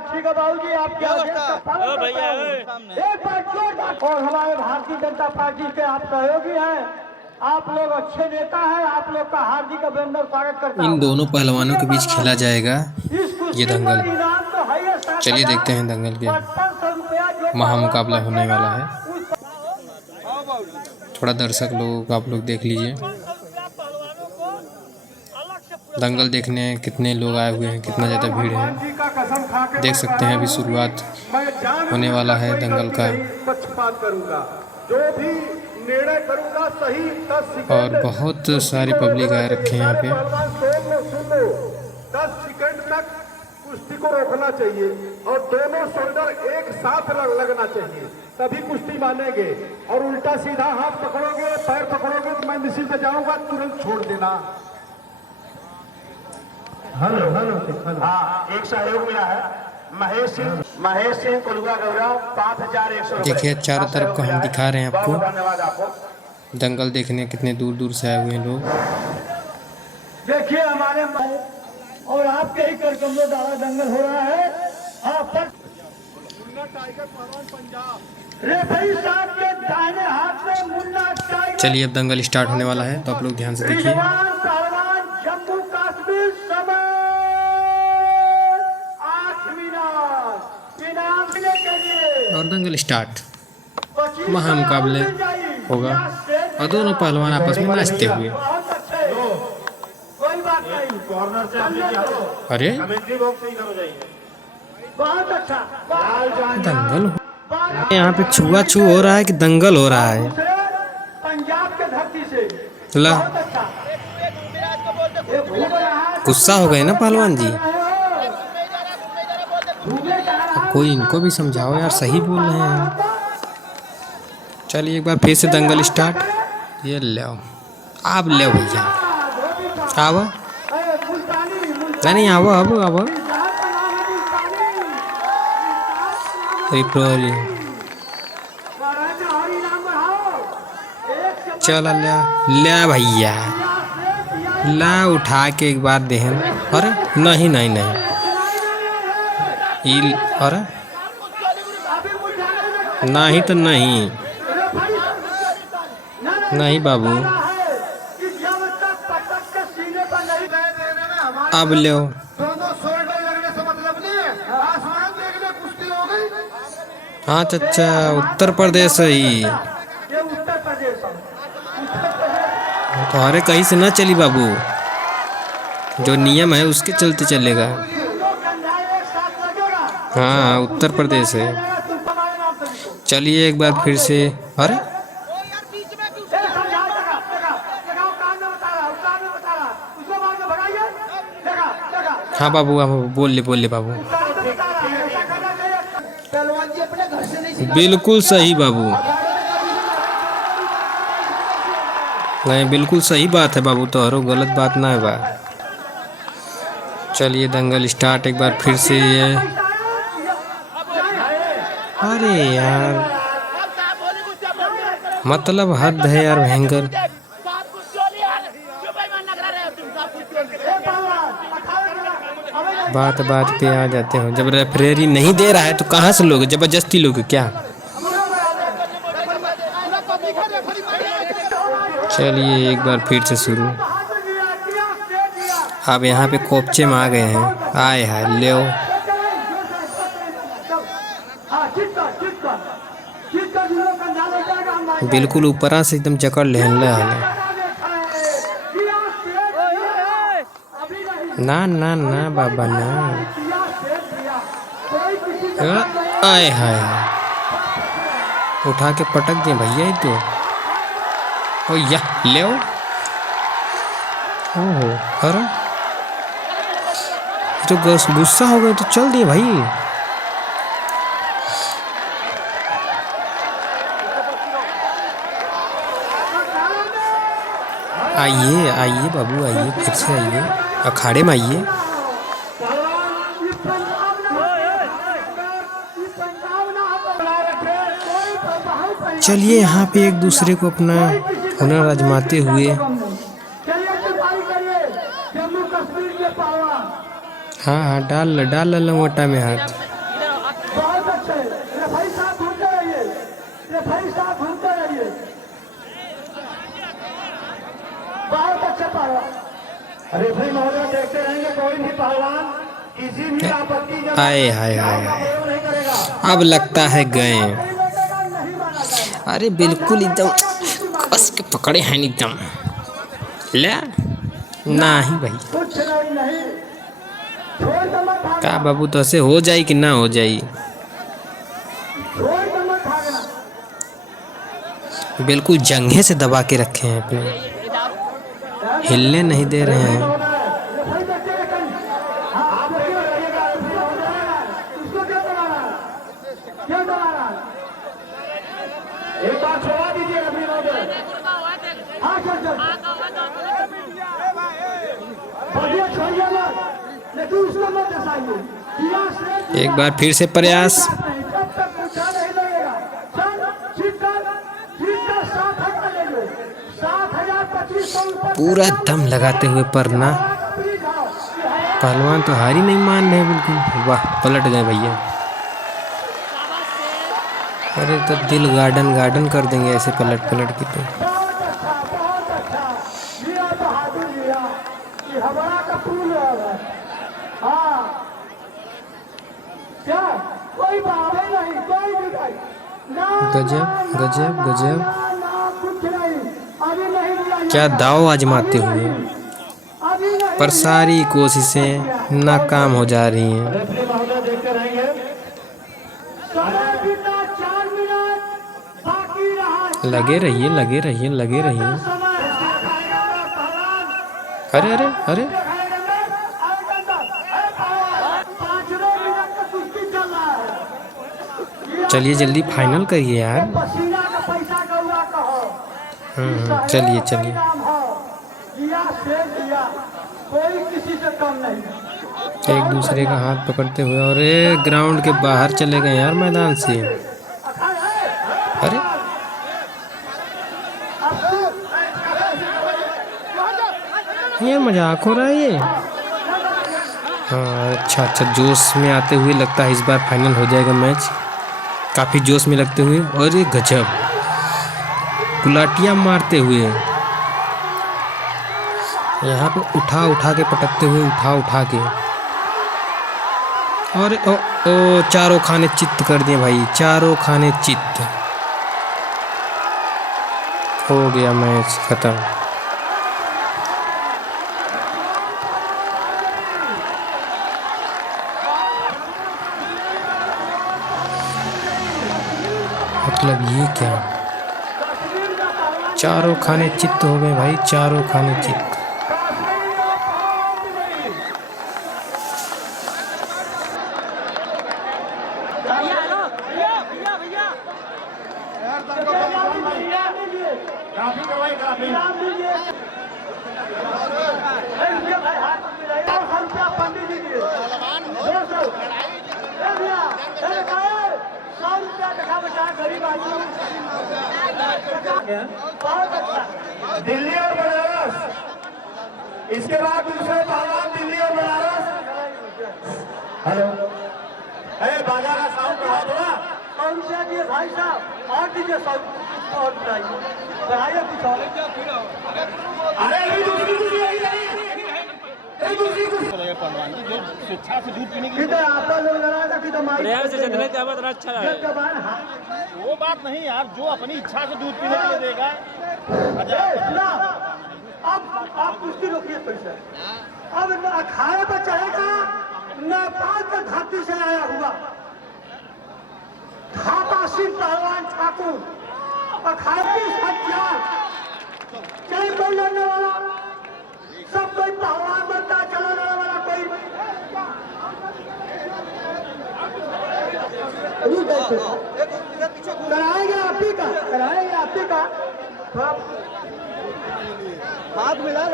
ठीक है बाबूजी, आप क्या भैया एक बार जोरदार। और हमारे भारतीय जनता पार्टी के आप सहयोगी हैं, आप लोग अच्छे नेता हैं, आप लोग का हार्दिक अभिनंदन स्वागत करता हूं। इन दोनों पहलवानों के बीच खेला जाएगा ये दंगल। चलिए देखते हैं दंगल के महामुकाबला होने वाला है। थोड़ा दर्शक लोग आप लोग देख लीजिए, दंगल देखने कितने लोग आए हुए हैं, कितना ज़्यादा भीड़ है। देख सकते हैं अभी शुरुआत होने वाला है दंगल का, जो भी निर्णय करूंगा सही 10 और बहुत सारी पब्लिक आए रखे हैं यहाँ पे। 10 सेकंड तक कुश्ती को रोकना चाहिए और दोनों शोल्डर एक साथ लगना चाहिए, तभी कुश्ती मानेंगे। और उल्टा सीधा हाथ पकड़ोगे, पैर पकड़ोगे तो मैं मिसिल पे जाऊंगा, तुरंत छोड़ देना। हेलो हेलो हाँ, एक सहयोग मिला है महेश सिंह कोलुआ गौरव 5100। देखिए चारों तरफ को हम दिखा रहे हैं आपको, धन्यवाद आपको। दंगल देखने कितने दूर दूर से आए हुए हैं लोग। देखिए हमारे और आपके ही करकमलों द्वारा दंगल हो रहा है। आप पर टाइगर पहलवान पंजाब रेफरी साहब के दाहिने हाथ में मुन्ना टाइगर। चलिए अब दंगल स्टार्ट होने वाला है, तो आप लोग ध्यान से देखिए। पहलवान जम्मू कश्मीर समय 8 मिनट इनाम के लिए। और दंगल स्टार्ट, महामुकाबले होगा और दोनों पहलवान आपस में नाचते हुए। कोई बात नहीं, कॉर्नर से अरे बहुत अच्छा दंगल यहाँ पे छुआछू हो रहा है कि दंगल हो रहा है? पंजाब के धरती से ला गुस्सा हो गए ना पहलवान जी, कोई इनको भी समझाओ यार, सही बोल रहे हैं। चलिए एक बार फिर से दंगल स्टार्ट। ये ले आप ले भैया, आओ नहीं आओ, अब चल ले भैया, ला उठा के एक बार देहन। अरे नहीं नहीं नहीं, अरे नहीं तो नहीं, नहीं बाबू अब ले। हाँ चाचा, उत्तर प्रदेश ही तो अरे कहीं से ना चली बाबू, जो नियम है उसके चलते चलेगा। हाँ उत्तर प्रदेश है। चलिए एक बार फिर से। अरे हाँ बाबू, आप बोल ले बाबू। बिल्कुल सही बाबू, नहीं बिल्कुल सही बात है बाबू, तो हरो गलत बात ना है बा। चलिए दंगल स्टार्ट एक बार फिर से। अरे यार मतलब हद है यार, भयंकर बात बात पे आ जाते हो। जब रेफरी नहीं दे रहा है तो कहाँ से लोगे, जबरदस्ती लोगे क्या? चलिए एक बार फिर से शुरू। अब यहाँ पे कोपचे में आ गए हैं, आए हाय ले बिल्कुल ऊपरा से एकदम जकड़ ले ना ना ना बाबा ना। आए हाय उठा के पटक दिए भैया ही तो। ओ या ले ओहो, अरे तो गुस्सा हो गए तो चल दिए भाई। आइए आइए बाबू, आइए फिर से आइए, अखाड़े में आइए। चलिए यहाँ पे एक दूसरे को अपना हुनर आजमाते हुए। हाँ हाँ डाल लंगोटा में हाथ। बहुत अच्छा पहलवान। अरे भाई महोदय देखते रहेंगे, कोई भी पहलवान किसी भी आपत्ति आए हाय हाय हाय, नहीं करेगा। अब लगता है गए। नहीं लगेगा, नहीं माना जाएगा। अरे बिल्कुल एकदम कस के पकड़े हैं एकदम। ले नहीं भाई, कुछ नहीं, नहीं छोड़ के मत का भागना, बाबू तो ऐसे हो जाई कि ना हो जाई। छोड़ के मत भागना। बिल्कुल जंघे से दबा के रखे हैं अपने, हिलने नहीं दे रहे हैं। एक बार छोड़ा दीजिए रफी महोदय। हाँ चल चल, बढ़िया छोड़िए मत, लेकिन उसको मत दसाइए। एक बार फिर से प्रयास। जब तक पूछा नहीं लगेगा, चल जीत कर 7,000 ले लो, 7,025 पूरा दम लगाते हुए परना। पहलवान तो हार ही नहीं मान रहे बिल्कुल। वाह, पलट गए भैया। अरे तो दिल गार्डन गार्डन कर देंगे ऐसे पलट पलट के तो। बहुत अच्छा, बहुत अच्छा। लिया बहादुर लिया, ये हमारा का फूल है। हाँ क्या कोई बाबे नहीं, कोई भी नहीं। ना गजब गजब गजब, ना कुछ नहीं, अभी नहीं लिया, क्या दाव आजमाते हुए, अभी नहीं। पर सारी कोशिशें नाकाम हो जा रही हैं। रेफरी महोदय देखते रहेंगे। समय बीता 4 मिनट बाकी रहा। लगे रहिए लगे रहिए लगे रहिए। समय अरे अरे अरे, 5 मिनट का कुश्ती चल रहा है। चलिए जल्दी फाइनल करिए यार। पसीना का पैसा गौरा कहो। चलिए चलिए। नाम हो दिया से दिया, कोई किसी से कम नहीं। एक दूसरे का हाथ पकड़ते हुए, और ग्राउंड के बाहर चले गए यार मैदान से। अरे ये मजाक हो रहा है ये। हाँ अच्छा अच्छा, जोश में आते हुए लगता है इस बार फाइनल हो जाएगा मैच। काफ़ी जोश में लगते हुए, और ये गजब गुलाटियाँ मारते हुए, यहाँ पे उठा उठा के पटकते हुए, उठा उठा के। और ओ चारों खाने चित्त कर दिए भाई, चारों खाने चित्त। हो गया मैच खत्म। मतलब ये क्या, चारों खाने चित्त हो गए भाई, चारों खाने चित्त। दिल्ली और बनारस, इसके बाद दूसरे पहलवान दिल्ली और बनारस। हेलो, अरे बाजा का साउंड बढ़ा दो ना। 100 रुपया दिए भाई साहब, और दीजिए 100 और बढ़ाइए कुछ और। अरे अभी दूसरी कुर्सी आई नहीं, दूसरी कुर्सी पहलवान की जो स्वेच्छा से दूध पीने की आपका लोग लगा था कि तुम्हारी से जितने चावल अच्छा है वो बात नहीं यार, जो अपनी इच्छा से दूध पीने के लिए देगा। अब आप कुश्ती रोकिए पैसे। अब न अखाड़े पर चढ़ेगा नेपाल के धरती से आया हुआ थापा सिंह पहलवान ठाकुर, अखाड़े 20,000 कई कोई लड़ने वाला, सब कोई पहलवान बनता, चलाने वाला कोई कराएंगे आप ही का, कराएंगे आप ही का। हाथ मिला।